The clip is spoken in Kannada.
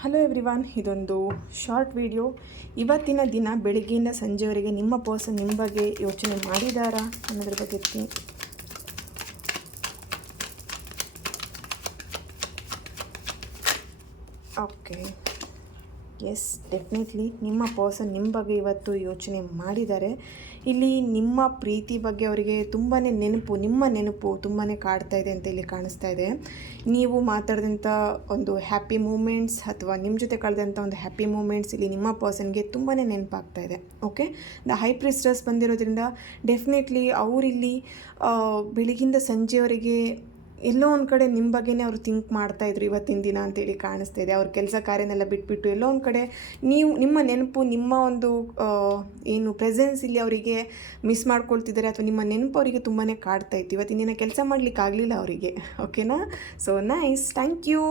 ಹಲೋ ಎವ್ರಿವಾನ್, ಇದೊಂದು ಶಾರ್ಟ್ ವಿಡಿಯೋ. ಇವತ್ತಿನ ದಿನ ಬೆಳಗ್ಗೆಯಿಂದ ಸಂಜೆವರೆಗೆ ನಿಮ್ಮ ಪರ್ಸನ್ ನಿಮ್ಮ ಬಗ್ಗೆ ಯೋಚನೆ ಮಾಡಿದಾರಾ ಅನ್ನೋದ್ರ ಬಗ್ಗೆ ಓಕೆ, ಎಸ್, ಡೆಫಿನೆಟ್ಲಿ ನಿಮ್ಮ ಪರ್ಸನ್ ನಿಮ್ಮ ಬಗ್ಗೆ ಇವತ್ತು ಯೋಚನೆ ಮಾಡಿದ್ದಾರೆ. ಇಲ್ಲಿ ನಿಮ್ಮ ಪ್ರೀತಿ ಬಗ್ಗೆ ಅವರಿಗೆ ತುಂಬಾ ನಿಮ್ಮ ನೆನಪು ತುಂಬಾ ಕಾಡ್ತಾ ಇದೆ ಅಂತ ಇಲ್ಲಿ ಕಾಣಿಸ್ತಾ ಇದೆ. ನೀವು ಮಾತಾಡಿದಂಥ ಒಂದು ಹ್ಯಾಪಿ ಮೂಮೆಂಟ್ಸ್ ಅಥವಾ ನಿಮ್ಮ ಜೊತೆ ಕಳೆದಂಥ ಒಂದು ಹ್ಯಾಪಿ ಮೂಮೆಂಟ್ಸ್ ಇಲ್ಲಿ ನಿಮ್ಮ ಪರ್ಸನ್ಗೆ ತುಂಬಾ ನೆನಪಾಗ್ತಾ ಇದೆ. ಓಕೆ, ದ ಹೈ ಪ್ರಿಸ್ಟಸ್ ಬಂದಿರೋದ್ರಿಂದ ಡೆಫಿನೆಟ್ಲಿ ಅವರಿಲ್ಲಿ ಬೆಳಗಿಂದ ಸಂಜೆವರೆಗೆ ಎಲ್ಲೋ ಒಂದು ಕಡೆ ನಿಮ್ಮ ಬಗ್ಗೆನೇ ಅವರು ಥಿಂಕ್ ಮಾಡ್ತಾಯಿದ್ರು ಇವತ್ತಿನ ದಿನ ಅಂತೇಳಿ ಕಾಣಿಸ್ತಾ ಇದೆ. ಅವ್ರ ಕೆಲಸ ಕಾರ್ಯನೆಲ್ಲ ಬಿಟ್ಬಿಟ್ಟು ಎಲ್ಲೋ ಒಂದು ಕಡೆ ನಿಮ್ಮ ನೆನಪು, ನಿಮ್ಮ ಒಂದು ಏನು ಪ್ರೆಸೆನ್ಸ್ ಇಲ್ಲಿ ಅವರಿಗೆ ಮಿಸ್ ಮಾಡ್ಕೊಳ್ತಿದ್ದಾರೆ, ಅಥವಾ ನಿಮ್ಮ ನೆನಪು ಅವರಿಗೆ ತುಂಬಾ ಕಾಡ್ತಾ ಇತ್ತು. ಇವತ್ತಿನ ದಿನ ಕೆಲಸ ಮಾಡಲಿಕ್ಕೆ ಆಗಲಿಲ್ಲ ಅವರಿಗೆ. ಓಕೆನಾ? So nice, thank you.